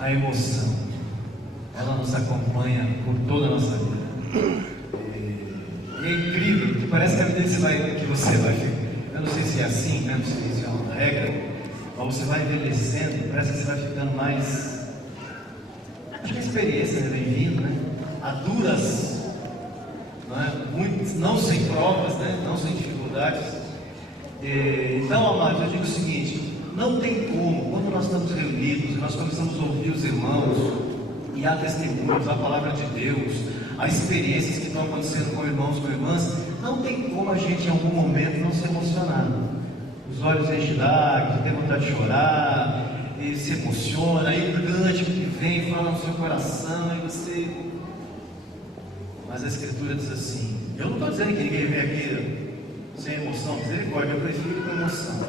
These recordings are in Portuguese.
A emoção, ela nos acompanha por toda a nossa vida. E é incrível, que parece que a vida que você vai ficar. Eu não sei se é assim, né? Não sei se é uma regra, mas você vai envelhecendo, parece que você vai ficando mais. Acho que a experiência vem vindo, né? A duras, não é? Muitos, não sem provas, né? Não sem dificuldades. Então, amados, eu digo o seguinte: não tem como, quando nós estamos reunidos, nós começamos a ouvir os irmãos, e há testemunhos, a palavra de Deus, há experiências que estão acontecendo com irmãos, com irmãs, não tem como a gente em algum momento não se emocionar. Os olhos enchem d'água, tem vontade de chorar, e se emociona, aí o cântico que vem, fala no seu coração, e você... Mas a Escritura diz assim, eu não estou dizendo que ninguém vem aqui sem emoção, misericórdia, eu prefiro com emoção.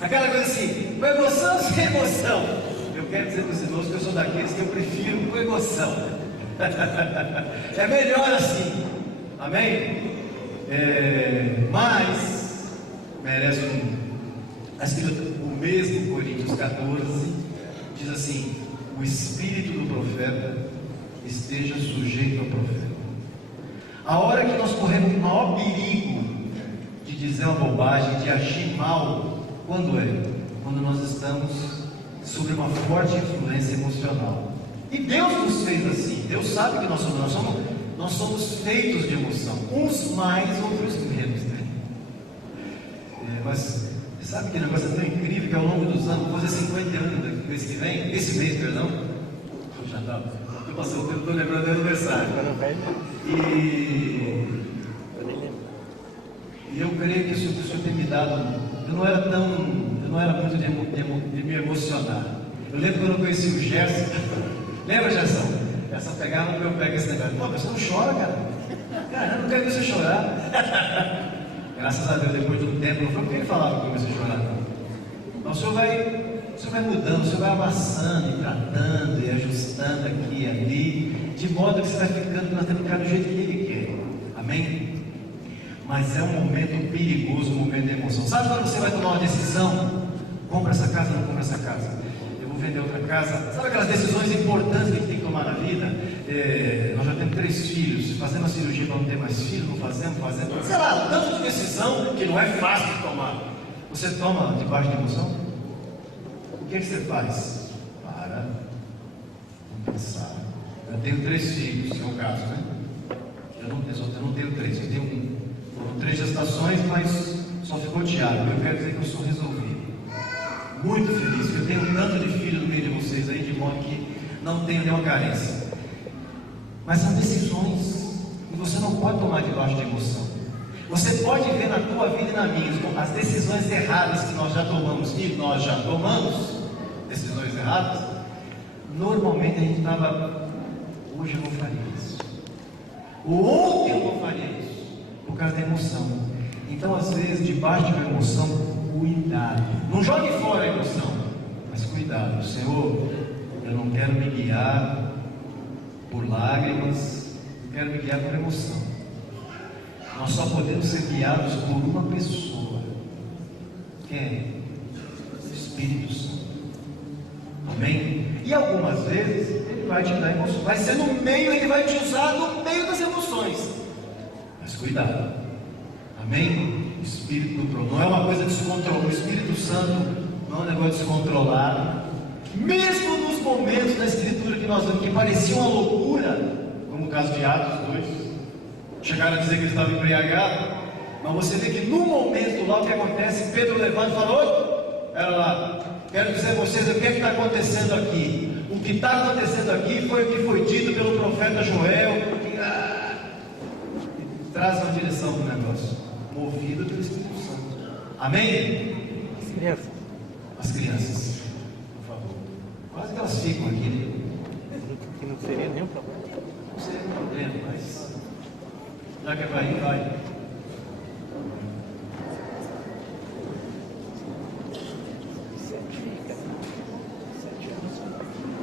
Aquela coisa assim, com emoção ou sem emoção? Eu quero dizer para os irmãos que eu sou daqueles que eu prefiro com emoção. É melhor assim, amém? Mas merece o mesmo Coríntios 14 diz assim: o espírito do profeta esteja sujeito ao profeta. A hora que nós corremos o maior perigo de dizer uma bobagem, de agir mal, quando é? Quando nós estamos sob uma forte influência emocional. E Deus nos fez assim. Deus sabe que nós somos feitos de emoção, uns mais, outros menos, né? Mas você sabe que negócio é tão incrível que ao longo dos anos, vou fazer 50 anos mês que vem, esse mês, perdão. Já está. Eu passei o tempo, estou lembrando do aniversário. E eu creio que o Senhor tem me dado. Eu não era muito de me emocionar. Eu lembro quando eu conheci o Gerson. Lembra, Gerson? Gerson pegava no meu pé com esse negócio. Pô, mas você não chora, cara. Cara, eu não quero ver você chorar. Graças a Deus, depois de um tempo, não foi porque ele falava que eu comecei a chorar, não. Mas o senhor vai mudando, o senhor vai amassando e tratando e ajustando aqui e ali, de modo que você vai ficando, nós temos que ficar do jeito que ele quer. Amém? Mas é um momento perigoso, um momento de emoção. Sabe quando você vai tomar uma decisão? Compra essa casa ou não compra essa casa? Eu vou vender outra casa. Sabe aquelas decisões importantes que a gente tem que tomar na vida? Nós já temos 3 filhos. Fazemos a cirurgia para não ter mais filhos? Não fazemos? Sei lá, tanto de decisão que não é fácil de tomar. Você toma debaixo de emoção? O que você faz? Para. Vamos pensar. Eu tenho 3 filhos, no caso, né? Eu não tenho 3, eu tenho 3 gestações, mas só ficou Tiago. Eu quero dizer que eu sou resolvido, muito feliz, porque eu tenho tanto de filho no meio de vocês aí, de modo que não tenho nenhuma carência. Mas são decisões e você não pode tomar debaixo de emoção. Você pode ver na tua vida e na minha as decisões erradas que nós já tomamos, decisões erradas. Normalmente a gente estava, hoje eu não faria isso, ontem eu não faria isso, por causa da emoção. Então, às vezes, debaixo de uma emoção, cuidado. Não jogue fora a emoção, mas cuidado. Senhor, eu não quero me guiar por lágrimas, eu quero me guiar por emoção. Nós só podemos ser guiados por uma pessoa. Quem é? O Espírito Santo. Amém? E algumas vezes ele vai te dar emoção. Vai ser no meio, ele vai te usar no meio das emoções. Mas cuidado. Amém? O Espírito não é uma coisa descontrolada. O Espírito Santo não é um negócio descontrolado. Mesmo nos momentos da Escritura que nós vemos que parecia uma loucura, como o caso de Atos 2, chegaram a dizer que ele estava embriagado, mas você vê que no momento lá o que acontece, Pedro levanta e fala: oi, era lá, quero dizer a vocês o que é que está acontecendo aqui. O que está acontecendo aqui foi o que foi dito pelo profeta Joel, e traz uma direção para o negócio, movido pelo Espírito Santo. Amém? As crianças, por favor, quase que elas ficam aqui, né? Que não seria nenhum problema. Não seria um problema, mas já que vai, vai.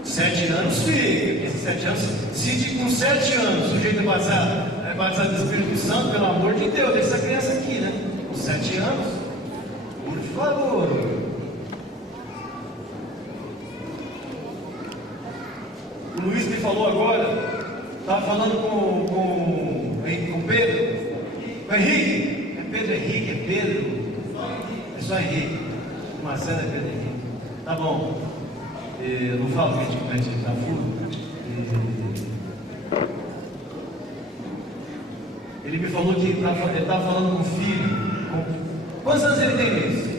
Sete anos fica. 7 anos. Se com 7 anos o sujeito é batizado do Espírito Santo, pelo amor de Deus, deixa essa criança aqui, né? Com 7 anos, por favor. O Luiz me falou agora, estava falando com Pedro, com Henrique. É Pedro Henrique, é Pedro. É só Henrique. O Marcelo é Pedro Henrique. Tá bom. Eu não falo que a gente comete na fuga. Ele me falou que ele estava falando com o filho. Quantos anos ele tem mesmo?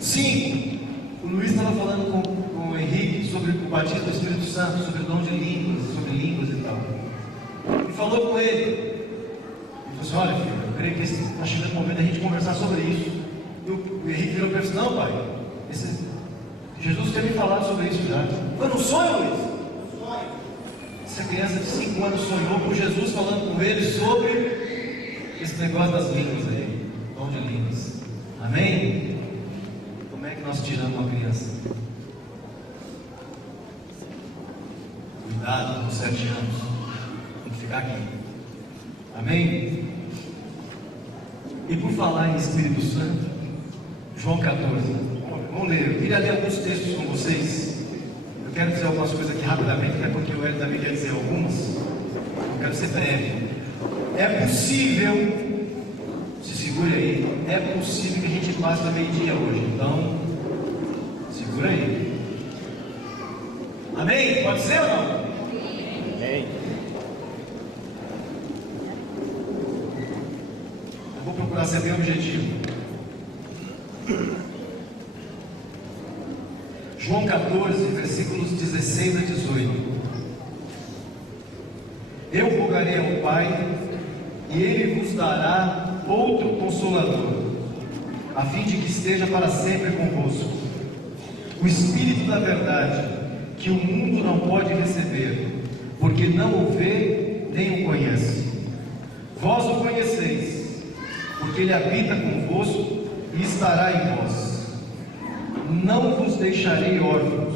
5. O Luiz estava falando com o Henrique sobre o batismo do Espírito Santo, sobre o dom de línguas, sobre línguas e tal. E falou com ele. Ele falou assim: olha, filho, eu creio que está chegando o momento da gente conversar sobre isso. E o Henrique virou para ele: não, pai, Jesus quer me falar sobre isso já. Foi no sonho, Luiz? Essa criança de 5 anos sonhou com Jesus falando com ele sobre esse negócio das línguas aí, dom de línguas. Amém? Como é que nós tiramos uma criança? Cuidado com 7 anos. Tem que ficar aqui. Amém? E por falar em Espírito Santo, João 14. Vamos ler. Eu queria ler alguns textos com vocês. Eu quero dizer algumas coisas aqui rapidamente, até porque o Hélio também quer dizer algumas. Eu quero ser breve. É possível, se segure aí, é possível que a gente passe da meio-dia hoje. Então, segura aí. Amém? Pode ser ou não? Amém. Eu vou procurar ser bem objetivo. João 14, versículos 16 a 18. Eu rogarei ao Pai, e Ele vos dará outro Consolador, a fim de que esteja para sempre convosco. O Espírito da verdade, que o mundo não pode receber, porque não o vê nem o conhece. Vós o conheceis, porque Ele habita convosco e estará em vós. Não vos deixarei órfãos,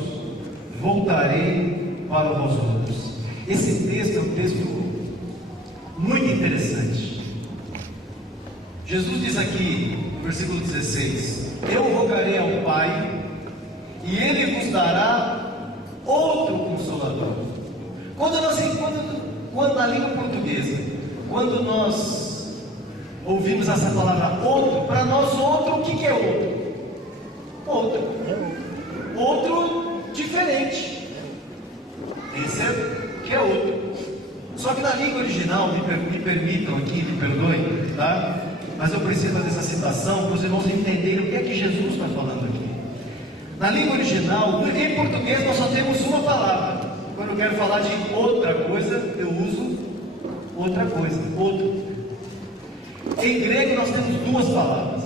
voltarei para vós outros. Esse texto é um texto muito interessante. Jesus diz aqui, no versículo 16: eu rogarei ao Pai, e Ele vos dará outro Consolador. Quando na língua portuguesa, quando nós ouvimos essa palavra outro, para nós outro, o que é outro? Outro diferente. Esse que é outro. Só que na língua original, me permitam aqui, me perdoem, tá? Mas eu preciso fazer essa citação para os irmãos entenderem o que é que Jesus está falando aqui. Na língua original, em português nós só temos uma palavra. Quando eu quero falar de outra coisa, eu uso outra coisa, outro. Em grego nós temos 2 palavras.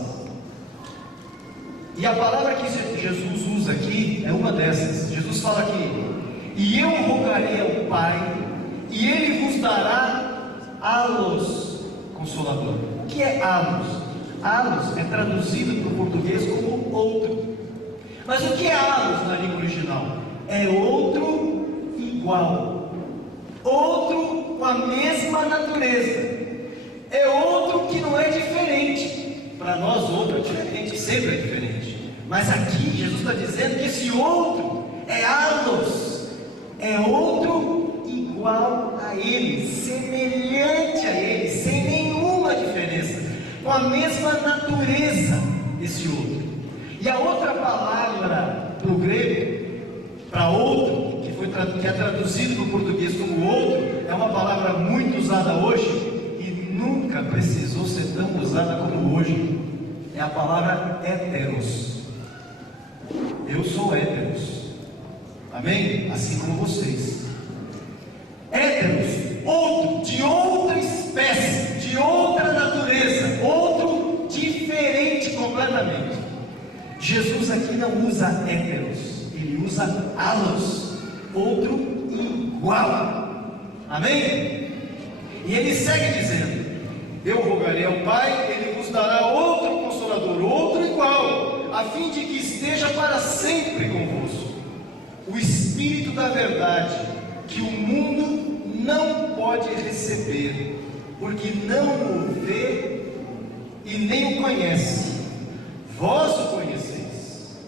E a palavra que Jesus usa aqui é uma dessas. Jesus fala aqui: e eu rogarei ao Pai, e Ele vos dará alos Consolador. O que é alos? Alos é traduzido para o português como outro. Mas o que é alos na língua original? É outro igual, outro com a mesma natureza, é outro que não é diferente. Para nós, outro é diferente, sempre é diferente. Mas aqui Jesus está dizendo que esse outro é alos, é outro igual a Ele, semelhante a Ele, sem nenhuma diferença, com a mesma natureza, esse outro. E a outra palavra para o grego, para outro, que é traduzido no português como outro, é uma palavra muito usada hoje, nunca precisou ser tão usada como hoje. É a palavra héteros. Eu sou héteros. Amém? Assim como vocês. Héteros, outro, de outra espécie, de outra natureza, outro diferente completamente. Jesus aqui não usa héteros, ele usa alos, outro igual. Amém? E ele segue dizendo: eu rogarei ao Pai, Ele vos dará outro Consolador, outro igual, a fim de que esteja para sempre convosco. O Espírito da verdade, que o mundo não pode receber, porque não o vê e nem o conhece. Vós o conheceis,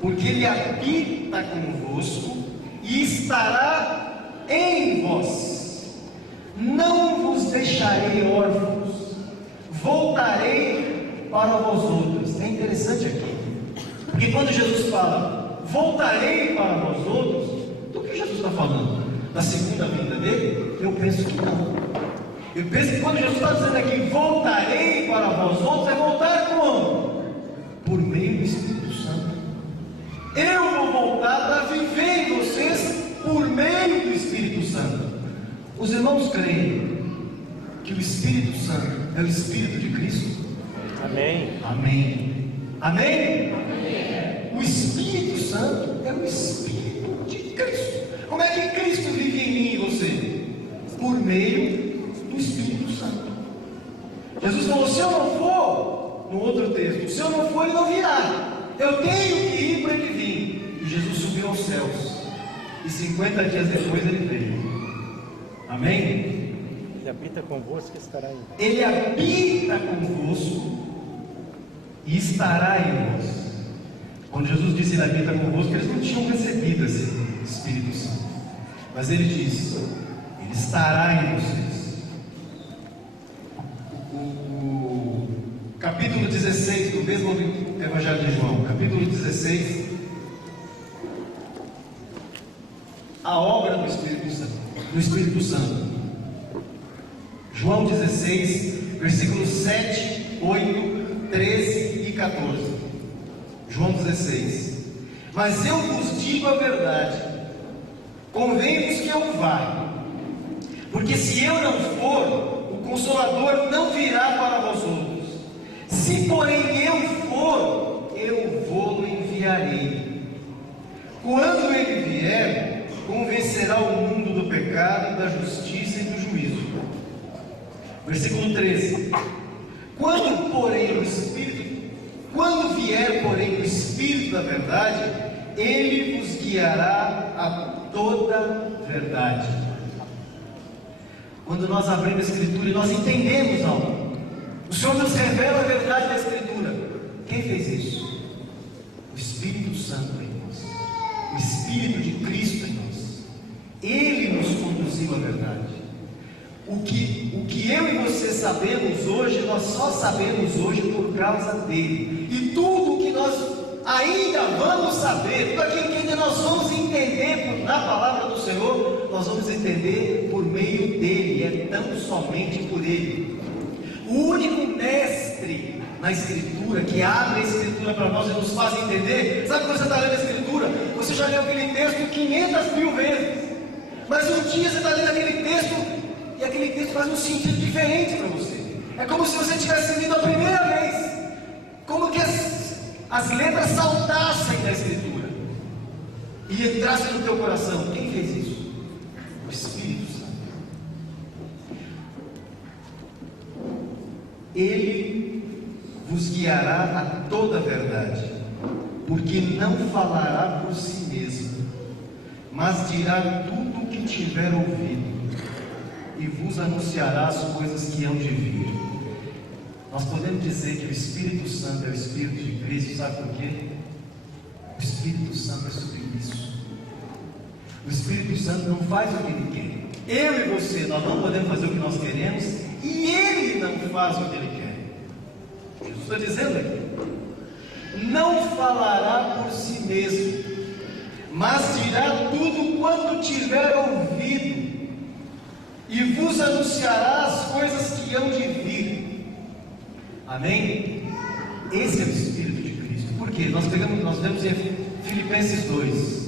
porque Ele habita convosco e estará em vós, não vos deixarei órfãos, voltarei para vós outros. É interessante aqui, porque quando Jesus fala, voltarei para vós outros, do que Jesus está falando? Da segunda vinda dele? Eu penso que não. Eu penso que quando Jesus está dizendo aqui, voltarei para vós outros, é voltar como? Por meio do Espírito Santo. Eu vou voltar para viver em vocês por meio do Espírito Santo. Os irmãos creem que o Espírito Santo é o Espírito de Cristo? Amém. Amém. Amém? Amém. O Espírito Santo é o Espírito de Cristo. Como é que Cristo vive em mim e você? Por meio do Espírito Santo. Jesus falou, se eu não for, no outro texto, se eu não for, ele não virá. Eu tenho que ir para ele vir. E Jesus subiu aos céus. E 50 dias depois ele veio. Amém? Ele habita convosco e estará em vós. Ele habita convosco e estará em vós. Quando Jesus disse ele habita convosco, eles não tinham recebido esse Espírito Santo. Mas ele diz, ele estará em vocês. O capítulo 16 do mesmo Evangelho de João, capítulo 16, a obra do Espírito Santo. João 16, versículos 7, 8, 13 e 14. João 16. Mas eu vos digo a verdade, convém-vos que eu vá, porque se eu não for, o Consolador não virá para vós outros. Se porém eu for, eu vou enviarei. Quando ele vier, convencerá o mundo do pecado, da justiça e do juízo. Versículo 13. Quando vier, porém, o Espírito da verdade, ele vos guiará a toda verdade. Quando nós abrimos a Escritura e nós entendemos algo, o Senhor nos revela a verdade da Escritura. Quem fez isso? O Espírito Santo em nós, o Espírito de Cristo em nós. Ele nos conduziu à verdade. O que eu e você sabemos hoje, nós só sabemos hoje por causa dele. E tudo o que nós ainda vamos saber, tudo aquilo que ainda nós vamos entender na palavra do Senhor, nós vamos entender por meio dele, é tão somente por ele. O único mestre na Escritura, que abre a Escritura para nós e nos faz entender. Sabe quando você está lendo a Escritura, você já leu aquele texto 500.000 vezes, mas um dia você está lendo aquele texto e aquele texto faz um sentido diferente para você. É como se você tivesse lido a primeira vez, como que as letras saltassem da Escritura e entrassem no teu coração. Quem fez isso? O Espírito Santo. Ele vos guiará a toda a verdade, porque não falará por si mesmo, mas dirá tudo o que tiver ouvido, e vos anunciará as coisas que hão de vir. Nós podemos dizer que o Espírito Santo é o Espírito de Cristo, sabe por quê? O Espírito Santo é sobre isso. O Espírito Santo não faz o que ele quer. Eu e você, nós não podemos fazer o que nós queremos, e ele não faz o que ele quer. Jesus está dizendo aqui, não falará por si mesmo, mas dirá tudo quanto tiver ouvido, e vos anunciará as coisas que hão de vir. Amém? Esse é o Espírito de Cristo. Por quê? Nós vemos em Filipenses 2.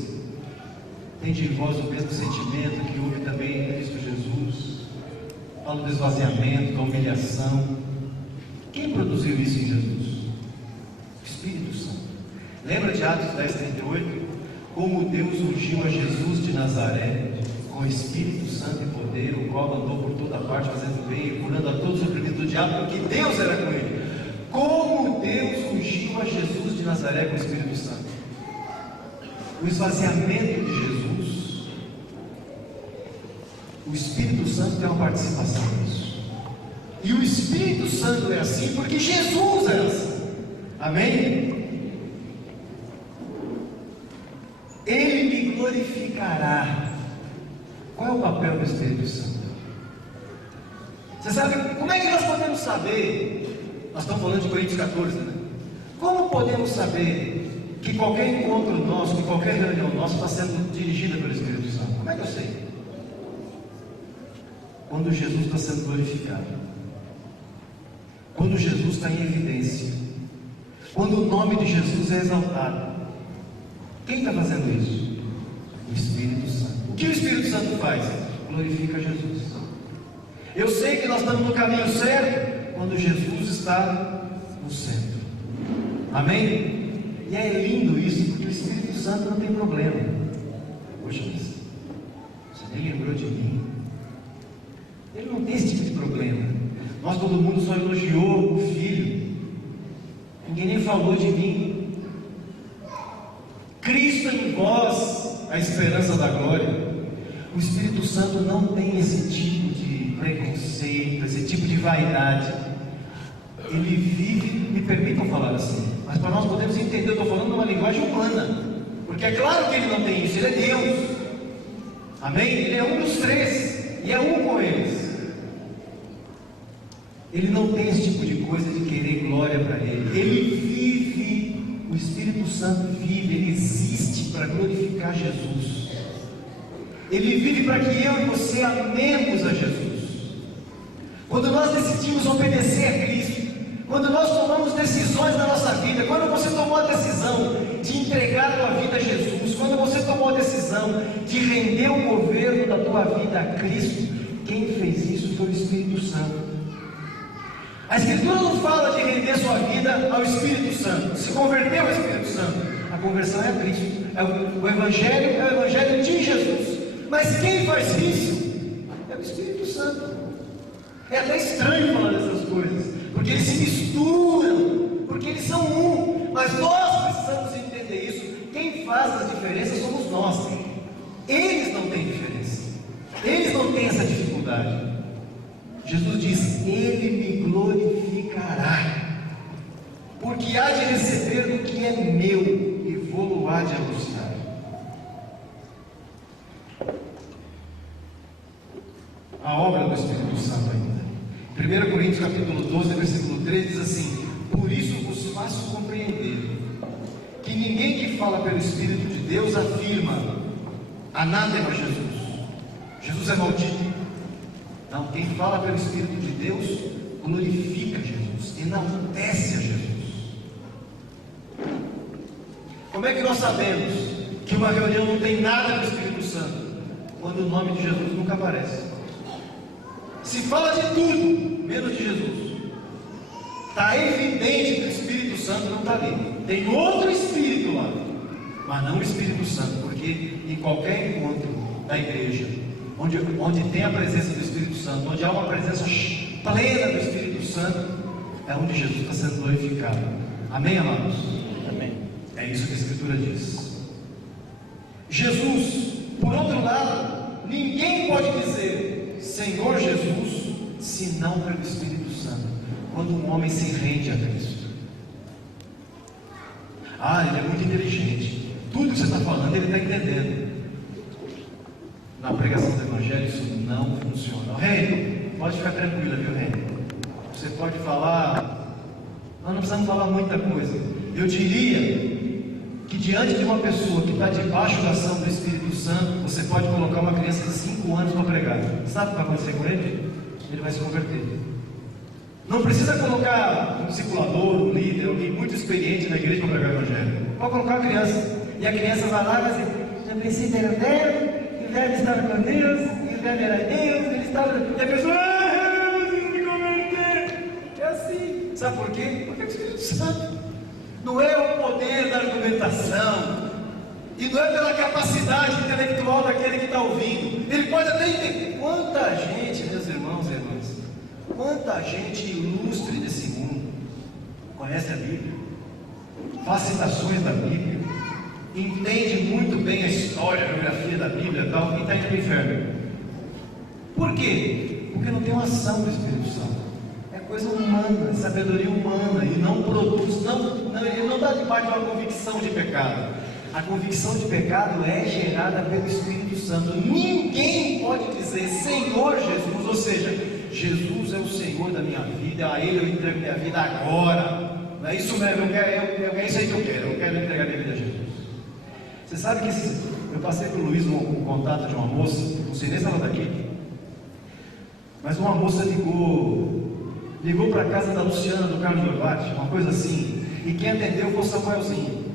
Tende em vós o mesmo sentimento que houve também em Cristo Jesus. Fala do esvaziamento, da humilhação. Quem produziu isso em Jesus? O Espírito Santo. Lembra de Atos 10:38? Como Deus ungiu a Jesus de Nazaré com o Espírito Santo e poder, o qual andou por toda parte fazendo bem e curando a todos os oprimidos do diabo, porque Deus era com ele. Como Deus ungiu a Jesus de Nazaré com o Espírito Santo. O esvaziamento de Jesus, o Espírito Santo tem uma participação nisso. E o Espírito Santo é assim porque Jesus é assim. Amém? Ele me glorificará, Qual é o papel do Espírito Santo? Você sabe, como é que nós podemos saber? Nós estamos falando de Coríntios 14, né? Como podemos saber que qualquer encontro nosso, que qualquer reunião nossa está sendo dirigida pelo Espírito Santo? Como é que eu sei? Quando Jesus está sendo glorificado, quando Jesus está em evidência, quando o nome de Jesus é exaltado. Quem está fazendo isso? O Espírito Santo. O que o Espírito Santo faz? Glorifica Jesus. Eu sei que nós estamos no caminho certo quando Jesus está no centro. Amém? E é lindo isso, porque o Espírito Santo não tem problema. Poxa, você nem lembrou de mim. Ele não tem esse tipo de problema. Nós, todo mundo só elogiou o Filho. Ninguém nem falou de mim. Cristo em vós, a esperança da glória. O Espírito Santo não tem esse tipo de preconceito, esse tipo de vaidade. Ele vive, me permitam falar assim, mas para nós podermos entender, eu estou falando numa linguagem humana, porque é claro que ele não tem isso, ele é Deus. Amém? Ele é um dos três, e é um com eles. Ele não tem esse tipo de coisa de querer glória para ele. Ele vive, o Espírito Santo vive, ele existe para glorificar Jesus. Ele vive para que eu e você amemos a Jesus. Quando nós decidimos obedecer a Cristo, quando nós tomamos decisões na nossa vida, quando você tomou a decisão de entregar a tua vida a Jesus, quando você tomou a decisão de render o governo da tua vida a Cristo, quem fez isso foi o Espírito Santo. A Escritura não fala de render sua vida ao Espírito Santo, se converter ao Espírito Santo. A conversão é a Cristo, o Evangelho de Jesus. Mas quem faz isso é o Espírito Santo. É até estranho falar dessas coisas, porque eles se misturam, porque eles são um. Mas nós precisamos entender isso. Quem faz as diferenças somos nós. Eles não têm diferença, eles não têm essa dificuldade. Jesus diz: Ele me glorificará, porque há de receber do que é meu e vou-lo há de anunciar. A obra do Espírito Santo ainda. 1 Coríntios capítulo 12, versículo 3 diz assim: Por isso vos faço compreender que ninguém que fala pelo Espírito de Deus afirma anátema Jesus, Jesus é maldito. Não, quem fala pelo Espírito de Deus glorifica Jesus, enaltece a Jesus. Como é que nós sabemos que uma reunião não tem nada do Espírito Santo? Quando o nome de Jesus nunca aparece. Se fala de tudo, menos de Jesus. Está evidente que o Espírito Santo não está ali. Tem outro Espírito lá, mas não o Espírito Santo, porque em qualquer encontro da igreja, onde tem a presença do Espírito Santo, onde há uma presença plena do Espírito Santo, é onde Jesus está sendo glorificado. Amém, amados? Amém. É isso que a Escritura diz. Jesus, por outro lado, ninguém pode dizer Senhor Jesus, senão pelo Espírito Santo, quando um homem se rende a Cristo. Ele é muito inteligente, tudo que você está falando ele está entendendo. Na pregação do Evangelho isso não funciona. Rei, pode ficar tranquila, viu, Rei? Você pode falar, nós não precisamos falar muita coisa. Eu diria que diante de uma pessoa que está debaixo da ação do Espírito Santo, você pode colocar uma criança de 5 anos para pregar. Sabe o que vai acontecer com ele? Ele vai se converter. Não precisa colocar um discipulador, um líder, alguém muito experiente na igreja para pregar o Evangelho. Pode colocar uma criança, e a criança vai lá e vai dizer: no princípio era o verbo, e o verbo estava com Deus, e o verbo era Deus, ele estava... E a pessoa: eu preciso me converter. É assim. Sabe por quê? Porque é o Espírito Santo. Não é o poder da argumentação, e não é pela capacidade intelectual daquele que está ouvindo. Ele pode até entender. Quanta gente, meus irmãos e irmãs, quanta gente ilustre desse mundo conhece a Bíblia, faz citações da Bíblia, entende muito bem a história, a biografia da Bíblia e tal, e está indo para o inferno. Por quê? Porque não tem uma ação do Espírito Santo. É coisa humana, sabedoria humana, e não produz, ele não está debaixo de uma convicção de pecado. A convicção de pecado é gerada pelo Espírito Santo. Ninguém pode dizer Senhor Jesus, ou seja, Jesus é o Senhor da minha vida, a Ele eu entrego minha vida agora. Não é isso mesmo, é isso aí que eu quero entregar minha vida a Jesus. Você sabe que eu passei para o Luiz um contato de uma moça, não sei nem se ela está aqui, mas uma moça ligou para a casa da Luciana do Carlos Dorvati, uma coisa assim, e quem atendeu foi o Samuelzinho.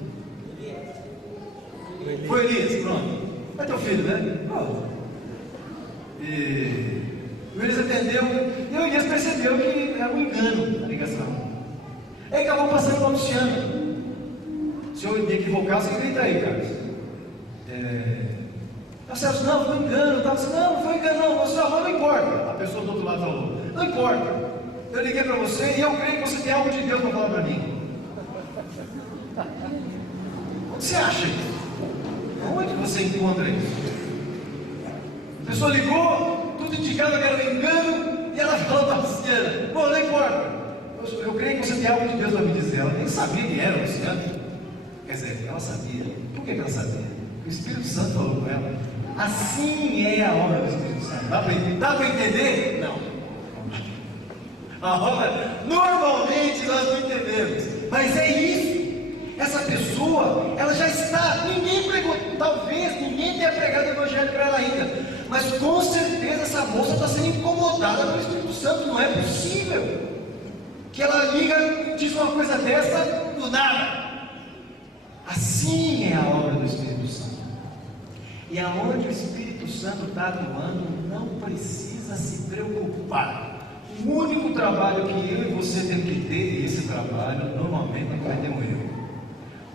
Foi Elias, pronto. É teu filho, né? E o Elias atendeu, e o Elias percebeu que era um engano na ligação. Aí acabou passando para a Luciana. Se eu me equivocar, você grita aí, Carlos. Celso, não, foi engano. Não foi engano, não. Você não importa. A pessoa do outro lado falou: não importa. Eu liguei para você e eu creio que você tem algo de Deus para falar para mim. Onde você acha isso? Onde você encontra isso? A pessoa ligou, tudo indicava que era um engano, e ela falou para a Luciana: bom, não importa. Eu creio que você tem algo de Deus para me dizer. Ela nem sabia quem era a Luciana. Quer dizer, ela sabia. Por que ela sabia? O Espírito Santo falou com ela. Assim é a obra do Espírito Santo. Dá para entender? Não. A obra, normalmente nós não entendemos. Mas é isso. Essa pessoa, ela já está. Ninguém pregou. Talvez ninguém tenha pregado o Evangelho para ela ainda. Mas com certeza essa moça está sendo incomodada pelo Espírito Santo. Não é possível que ela liga e diz uma coisa dessa do nada. Assim é a obra do Espírito Santo. E aonde o Espírito Santo está atuando, não precisa se preocupar. O único trabalho que eu e você temos que ter, e esse trabalho, normalmente nós cometemos erro.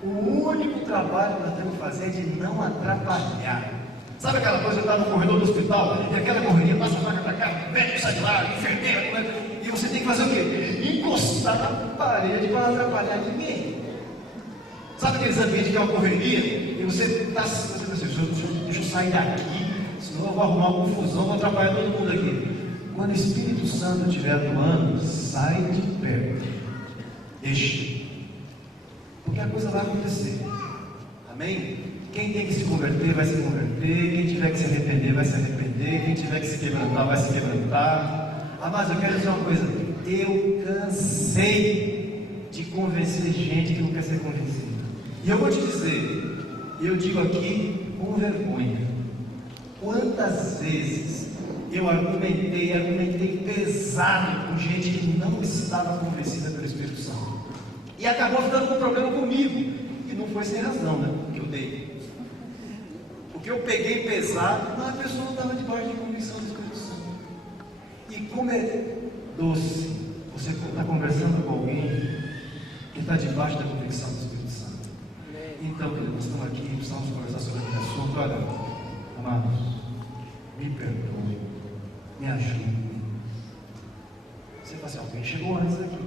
O único trabalho que nós temos que fazer é de não atrapalhar. Sabe aquela coisa de estar no corredor do hospital, e aquela correria, passa para cá, médico sai de lá, enfermeiro, e você tem que fazer o quê? Encostar na parede para não atrapalhar ninguém. Sabe aqueles ambientes que é uma correria, e você está assim, deixa eu sair daqui, senão eu vou arrumar uma confusão, vou atrapalhar todo mundo aqui. Quando o Espírito Santo estiver atuando, sai de perto, deixa, porque a coisa vai acontecer. Amém? Quem tem que se converter vai se converter, quem tiver que se arrepender vai se arrepender, quem tiver que se quebrantar vai se quebrantar. Mas eu quero dizer uma coisa: eu cansei de convencer gente que não quer ser convencida. E eu vou te dizer, e eu digo aqui com vergonha, quantas vezes eu argumentei pesado com gente que não estava convencida pelo Espírito Santo, e acabou ficando com problema comigo, e não foi sem razão, né, que eu dei, porque eu peguei pesado, mas a pessoa não estava debaixo de convicção do Espírito Santo. E como é doce você está conversando com alguém que está debaixo da convicção do Espírito Santo. Então, queridos, nós estamos aqui, precisamos conversar sobre aquele assunto. Olha, amados, me perdoe, me ajude. Você fala assim: alguém chegou antes aqui.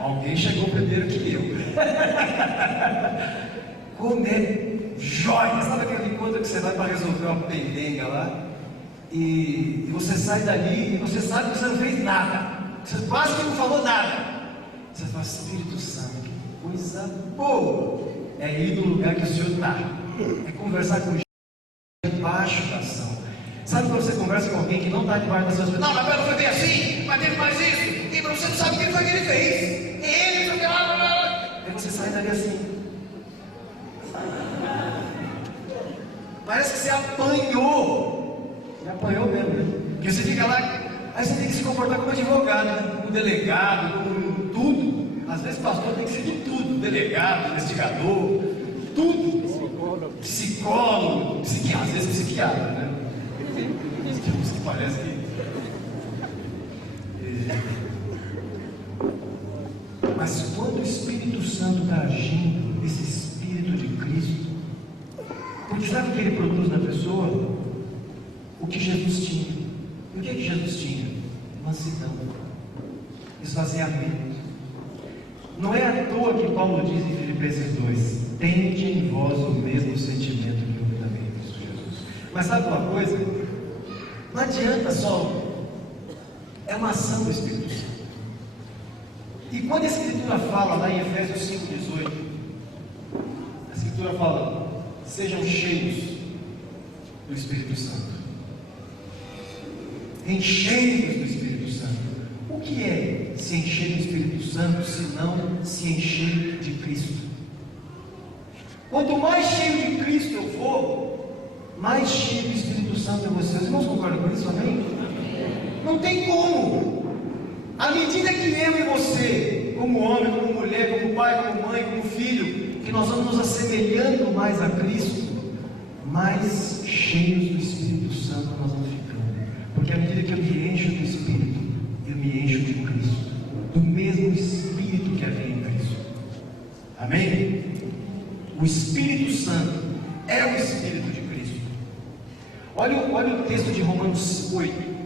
Alguém chegou primeiro que eu. Comer joia. Sabe aquele encontro que você vai para resolver uma pendenga lá? E você sai dali e você sabe que você não fez nada. Você quase que não falou nada. Você fala: Espírito Santo, que coisa boa é ir no lugar que o Senhor está, é conversar com gente debaixo da ação. Sabe quando você conversa com alguém que não está debaixo da ação? Não, mas não foi bem assim, mas ele faz isso, e você não sabe o que foi que ele fez. Ele foi lá. Aí você sai dali assim. Parece que você apanhou. Você apanhou mesmo, né? Porque você fica lá, aí você tem que se comportar como advogado, né? Como delegado, como tudo. Às vezes pastor tem que ser de tudo, delegado, investigador, tudo. Psicólogo, psiquiatra, às vezes psiquiatra, né? Tem uns que parece que. Mas quando o Espírito Santo está agindo, esse Espírito de Cristo, porque sabe o que ele produz na pessoa? O que Jesus tinha. E o que Jesus tinha? Mansidão, esvaziamento. Não é à toa que Paulo diz em Filipenses 2: tende em vós o mesmo sentimento que houve também em Cristo Jesus. Mas sabe uma coisa? Não adianta só, é uma ação do Espírito Santo. E quando a Escritura fala lá em Efésios 5,18, Escritura fala: sejam cheios do Espírito Santo. Encheios do Espírito Santo. O que é se encher do Espírito Santo, se não se encher de Cristo? Quanto mais cheio de Cristo eu for, mais cheio do Espírito Santo eu vou ser. Os irmãos concordam com isso, amém? Não tem como. À medida que eu e você, como homem, como mulher, como pai, como mãe, como filho, que nós vamos nos assemelhando mais a Cristo, mais cheios do Espírito Santo nós vamos ficando. Porque à medida que eu me encho do Espírito, eu me encho de Cristo, do mesmo Espírito que havia em Cristo. Amém? O Espírito Santo é o Espírito de Cristo. Olha o texto de Romanos 8.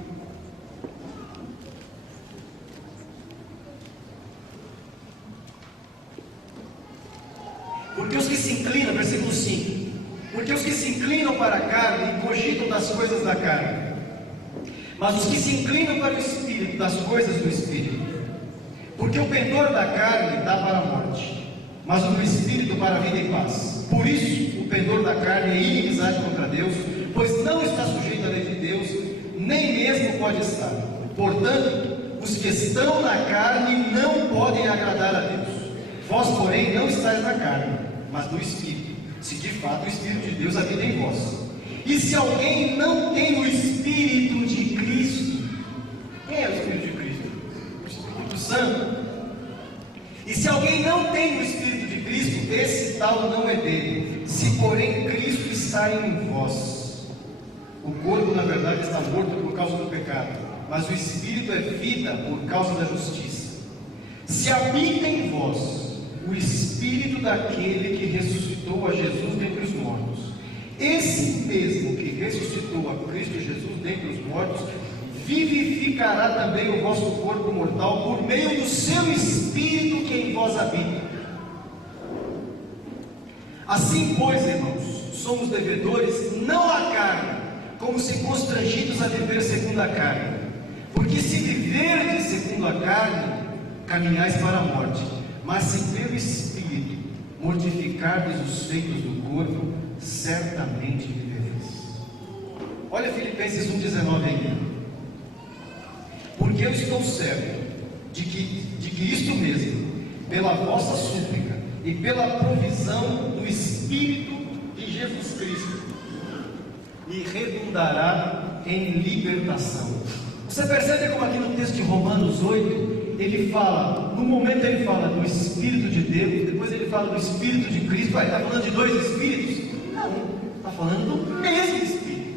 Porque os que se inclinam, versículo 5, porque os que se inclinam para a carne cogitam das coisas da carne, mas os que se inclinam para o Espírito, das coisas do Espírito. Porque o pendor da carne dá para a morte, mas o do Espírito para a vida e paz. Por isso, o pendor da carne é inimizade contra Deus, pois não está sujeito à lei de Deus, nem mesmo pode estar. Portanto, os que estão na carne não podem agradar a Deus. Vós, porém, não estáis na carne, mas no Espírito, se de fato o Espírito de Deus habita em vós. E se alguém não tem o Espírito de Cristo, quem é o Espírito de Cristo? O Espírito Santo. E se alguém não tem o Espírito de Cristo, esse tal não é dele. Se porém Cristo está em vós, o corpo na verdade está morto por causa do pecado, mas o Espírito é vida por causa da justiça. Se habita em vós o Espírito daquele que ressuscitou a Jesus dentre os mortos, esse mesmo que ressuscitou a Cristo Jesus dentre os mortos, vivificará também o vosso corpo mortal por meio do seu Espírito que em vós habita. Assim, pois, irmãos, somos devedores não à carne, como se constrangidos a viver segundo a carne. Porque se viverdes segundo a carne, caminhais para a morte. Mas se pelo Espírito mortificardes os feitos do corpo, certamente vivereis. Olha Filipenses 1,19 ainda. Porque eu estou certo de que isto mesmo, pela vossa súplica e pela provisão do Espírito de Jesus Cristo, lhe redundará em libertação. Você percebe como aqui no texto de Romanos 8, ele fala, no momento ele fala do Espírito de Deus, depois ele fala do Espírito de Cristo. Está falando de dois Espíritos? Não, está falando do mesmo Espírito.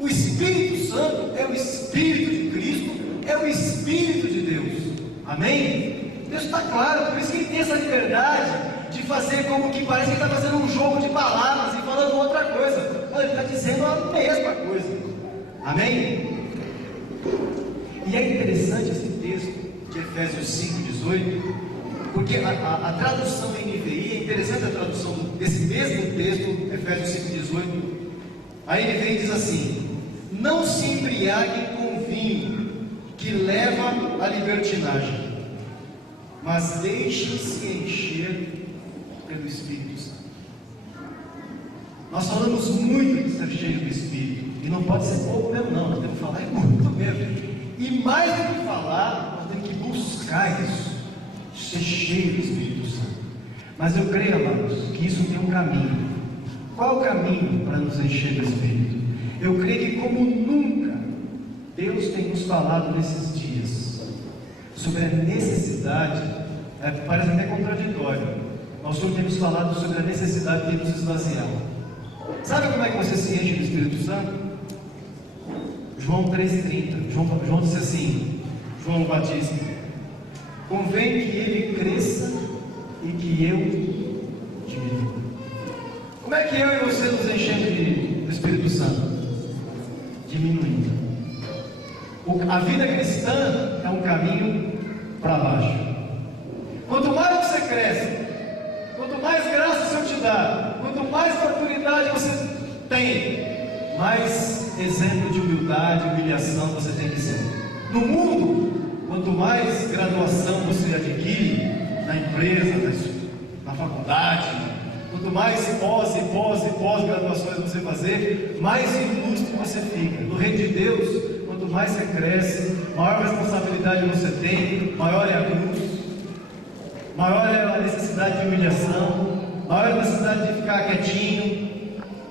O Espírito Santo é o Espírito de Cristo, é o Espírito de Deus. Amém? Deus está claro, por isso que ele tem essa liberdade de fazer como que parece que ele está fazendo um jogo de palavras e falando outra coisa. Ele está dizendo a mesma coisa. Amém? E é interessante esse texto de Efésios 5,18, porque a tradução NVI, é interessante a tradução desse mesmo texto, Efésios 5,18. A NVI diz assim: não se embriaguem com vinho, que leva à libertinagem, mas deixem-se encher pelo Espírito Santo. Nós falamos muito de ser cheio do Espírito, e não pode ser pouco mesmo não, nós temos que falar muito mesmo. E mais do que falar, nós temos que buscar isso, ser cheio do Espírito Santo. Mas eu creio, amados, que isso tem um caminho. Qual o caminho para nos encher do Espírito? Eu creio que como nunca Deus tem nos falado nesses dias sobre a necessidade, parece até contraditório, nós só temos falado sobre a necessidade de nos esvaziar. Sabe como é que você se enche do Espírito Santo? João 3,30, João disse assim, João Batista: convém que ele cresça e que eu diminua. Como é que eu e você nos enchemos do Espírito Santo? Diminuindo. A vida cristã é um caminho para baixo. Quanto mais você cresce, quanto mais graça o Senhor te dá, quanto mais maturidade você tem, mais exemplo de humildade, humilhação você tem que ser. No mundo, quanto mais graduação você adquire na empresa, na faculdade, Quanto mais pós-graduações você fazer, mais ilustre você fica. No reino de Deus, quanto mais você cresce, maior responsabilidade você tem, maior é a cruz, maior é a necessidade de humilhação, maior é a necessidade de ficar quietinho,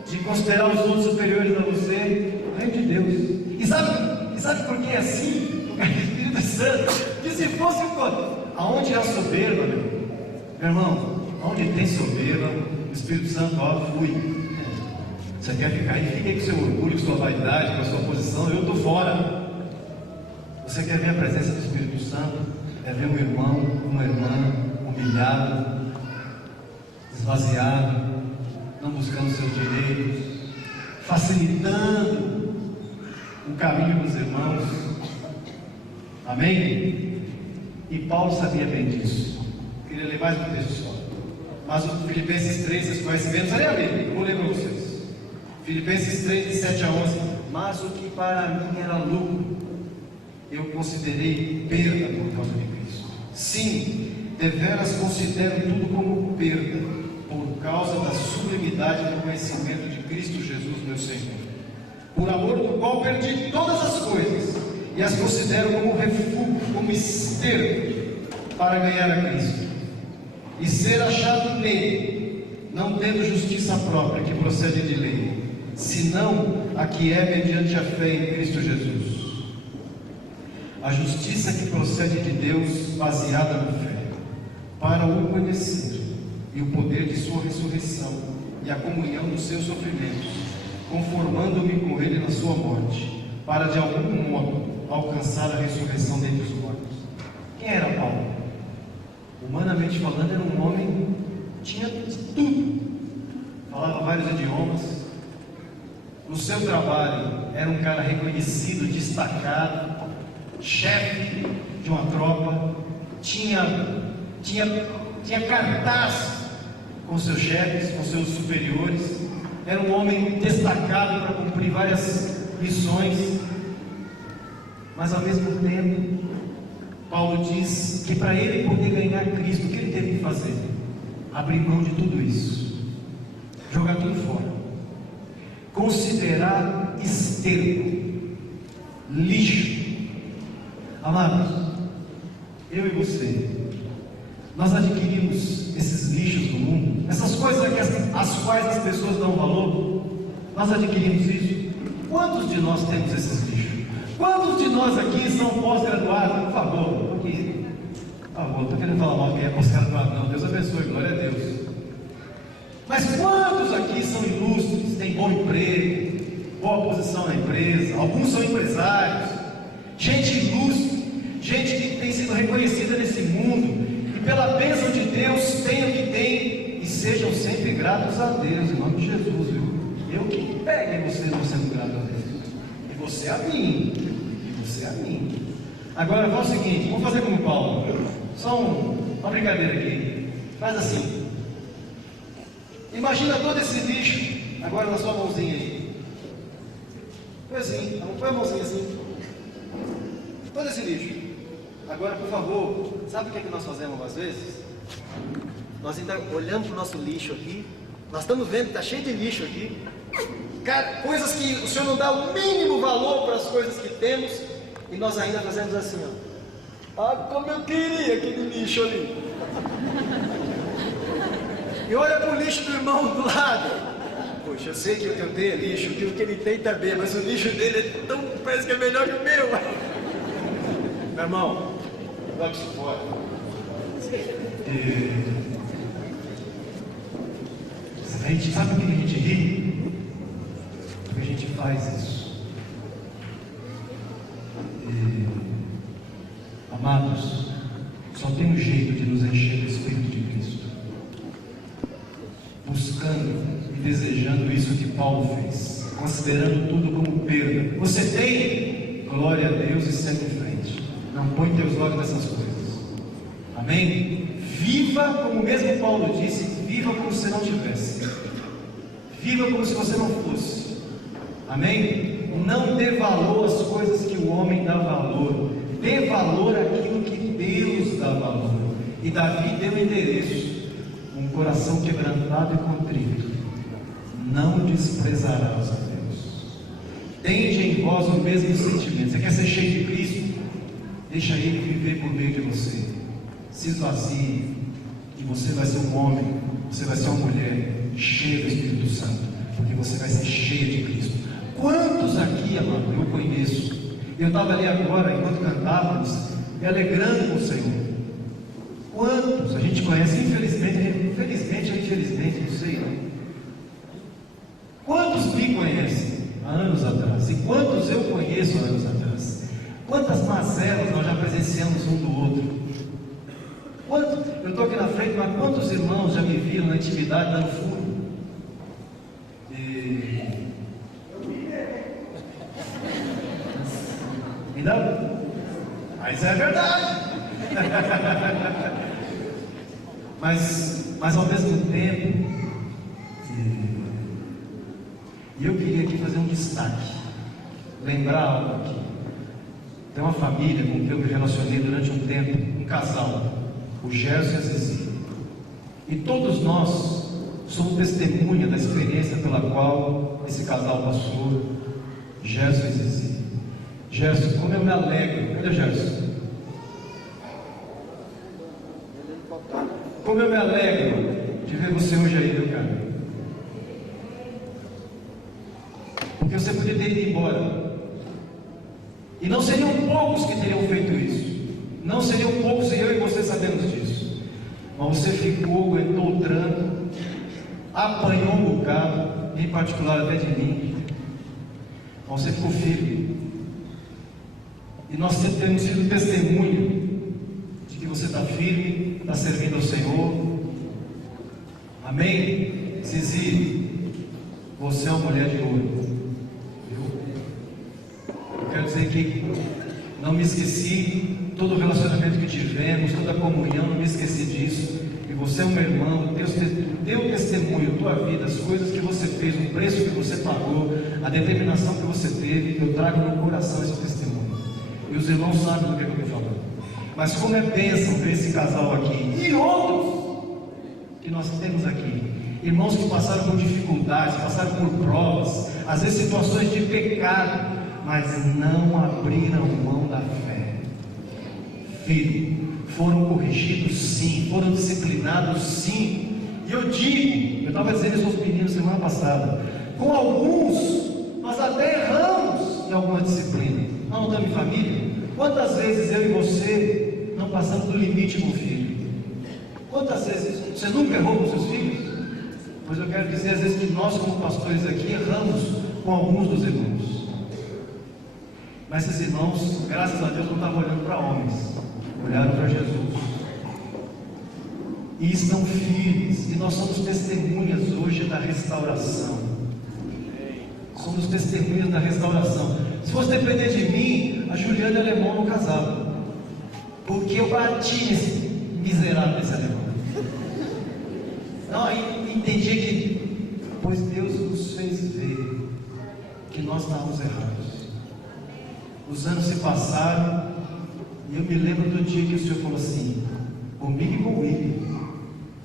de considerar os outros superiores a você. No reino de Deus. E sabe por que é assim? O Espírito Santo, que se fosse aonde há soberba, meu irmão, onde tem soberba, o Espírito Santo, fui. Você quer ficar aí? Fique aí com seu orgulho, com sua vaidade, com a sua posição. Eu estou fora. Você quer ver a presença do Espírito Santo? É ver um irmão, uma irmã humilhado, esvaziado, não buscando seus direitos, facilitando o caminho dos irmãos. Amém? E Paulo sabia bem disso. Queria ler mais um texto só. Mas o Filipenses 3, vocês conhecem bem, não precisa nem abrir, eu vou ler para vocês. Filipenses 3, de 7 a 11. Mas o que para mim era lucro, eu considerei perda por causa de Cristo. Sim, deveras considero tudo como perda, por causa da sublimidade do conhecimento de Cristo Jesus, meu Senhor. Por amor do qual perdi todas as coisas, e as considero como refúgio, como esterco, para ganhar a Cristo. E ser achado nele, não tendo justiça própria que procede de lei, senão a que é mediante a fé em Cristo Jesus. A justiça que procede de Deus, baseada na fé, para o conhecer, e o poder de sua ressurreição, e a comunhão dos seus sofrimentos, conformando-me com ele na sua morte, para de algum modo alcançar a ressurreição dentre os mortos. Quem era Paulo? Humanamente falando, era um homem, tinha tudo, falava vários idiomas, no seu trabalho era um cara reconhecido, destacado, chefe de uma tropa, tinha cartaz com seus chefes, com seus superiores, era um homem destacado para cumprir várias missões, mas ao mesmo tempo, Paulo diz que para ele poder ganhar Cristo, o que ele teve que fazer? Abrir mão de tudo isso, jogar tudo fora, considerar esterco, lixo. Amados, eu e você, nós adquirimos esses lixos do mundo, essas coisas às quais as pessoas dão valor, nós adquirimos isso. Quantos de nós temos esses lixos? Quantos de nós aqui são pós-graduados? Por favor, estou querendo falar mal quem é pós-graduado, não, Deus abençoe, glória a Deus. Mas quantos aqui são ilustres, têm bom emprego, boa posição na empresa, alguns são empresários, gente ilustre, gente que tem sido reconhecida nesse mundo, e pela bênção de Deus tem o que tem, e sejam sempre gratos a Deus, em nome de Jesus, viu? Eu que pego em vocês não sendo grato a Deus, e você a mim, Agora faz o seguinte, vamos fazer como Paulo, só uma brincadeira aqui, faz assim, imagina todo esse lixo, agora na sua mãozinha aí, põe assim, põe a mãozinha assim, todo esse lixo. Agora, por favor, sabe o que nós fazemos às vezes? Nós ainda olhamos para o nosso lixo aqui, nós estamos vendo que está cheio de lixo aqui, cara, coisas que o Senhor não dá o mínimo valor para as coisas que temos, e nós ainda fazemos assim, como eu queria aquele lixo ali. E olha para o lixo do irmão do lado. Poxa, eu sei que o que eu tenho é lixo, que o que ele tem também, mas o lixo dele é tão, parece que é melhor que o meu. Meu irmão, joga isso fora. A gente sabe por que a gente ri? Porque a gente faz isso. Amados, só tem um jeito de nos encher do Espírito de Cristo, buscando e desejando isso que Paulo fez, considerando tudo como perda. Você tem? Glória a Deus e segue em frente. Não põe teus olhos nessas coisas. Amém? Viva como mesmo Paulo disse, viva como se não tivesse. Viva como se você não fosse. Amém? Não dê valor às coisas que o homem dá valor. Dê valor àquilo que Deus dá valor. E Davi deu endereço. um coração quebrantado e contrito, não desprezarás a Deus. Tende em vós o mesmo sentimento. Você quer ser cheio de Cristo? Deixa Ele viver por meio de você. Se esvazie, e você vai ser um homem, você vai ser uma mulher cheia do Espírito Santo, porque você vai ser cheia de Cristo. Quantos aqui, amado, eu conheço? Eu estava ali agora, enquanto cantávamos, me alegrando com o Senhor. Quantos a gente conhece, infelizmente ou infelizmente, não sei não. Quantos me conhecem há anos atrás? E quantos eu conheço há anos atrás? Quantas mazelas nós já presenciamos um do outro? Eu estou aqui na frente, mas quantos irmãos já me viram na intimidade dando furo? Ainda? Mas é verdade. mas ao mesmo tempo, eu queria aqui fazer um destaque, lembrar algo aqui. Tem uma família com quem eu me relacionei durante um tempo, um casal, o Gerson e a Zizi. E todos nós somos testemunha da experiência pela qual esse casal passou, Gerson e Zizi. Gerson, como eu me alegro, cadê o Gerson? Como eu me alegro de ver você hoje aí, meu cara. Porque você podia ter ido embora. E não seriam poucos que teriam feito isso. Não seriam poucos, e eu e você sabemos disso. Mas você ficou, aguentou o tranco, apanhou um bocado, em particular até de mim. Mas você ficou firme. E nós temos sido testemunho de que você está firme, está servindo ao Senhor. Amém? Zizi, você é uma mulher de ouro. Eu quero dizer que não me esqueci, todo o relacionamento que tivemos, toda a comunhão, não me esqueci disso. E você é um meu irmão, teu testemunho, tua vida, as coisas que você fez, o preço que você pagou, a determinação que você teve, eu trago no coração esse testemunho. E os irmãos sabem do que eu estou falando. Mas como é bênção ver esse casal aqui, e outros que nós temos aqui, irmãos que passaram por dificuldades, passaram por provas, às vezes situações de pecado, mas não abriram mão da fé. Filho, foram corrigidos sim, foram disciplinados sim. E eu digo, eu estava dizendo isso aos meninos semana passada, com alguns nós até erramos em alguma disciplina. Não estamos em família? Quantas vezes eu e você não passamos do limite com o filho? Quantas vezes? Você nunca errou com seus filhos? Pois eu quero dizer às vezes que nós como pastores aqui erramos com alguns dos irmãos. Mas esses irmãos, graças a Deus, não estavam olhando para homens, olharam para Jesus. E estão firmes, e nós somos testemunhas hoje da restauração. Somos testemunhas da restauração. Se fosse depender de mim, a Juliana e o alemão não casavam. Porque eu bati nesse miserável desse alemão. Não, aí entendi que, pois Deus nos fez ver que nós estávamos errados. Os anos se passaram, e eu me lembro do dia que o Senhor falou assim, comigo e com o William,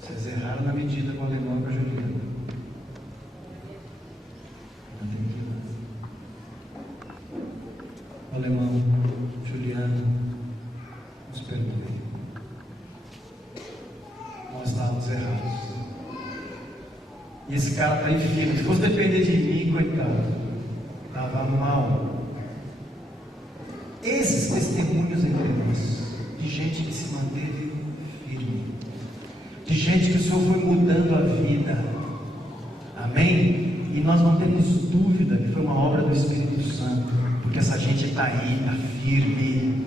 vocês erraram na medida com o alemão e com a Juliana. Alemão, Juliana, nos perdoe. Nós estávamos errados. E esse cara está aí firme. Se fosse depender de mim, coitado, estava mal. Esses testemunhos entre nós, de gente que se manteve firme, de gente que o Senhor foi mudando a vida. Amém? E nós não temos dúvida que foi uma obra do Espírito Santo. Porque essa gente está aí, está firme.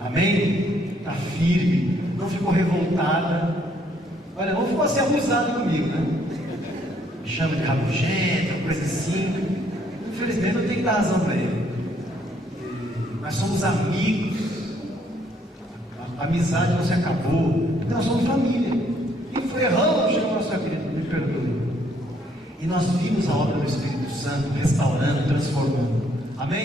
Amém? Está firme. Não ficou revoltada. Olha, não ficou assim abusado comigo, né? Me chama de rabugento, coisa assim. Infelizmente eu tenho que dar razão para ele. Nós somos amigos. A amizade não se acabou. Porque nós somos família. E foi errando, chegou a sua querida, me perdoe. E nós vimos a obra do Espírito Santo restaurando, transformando. Amém?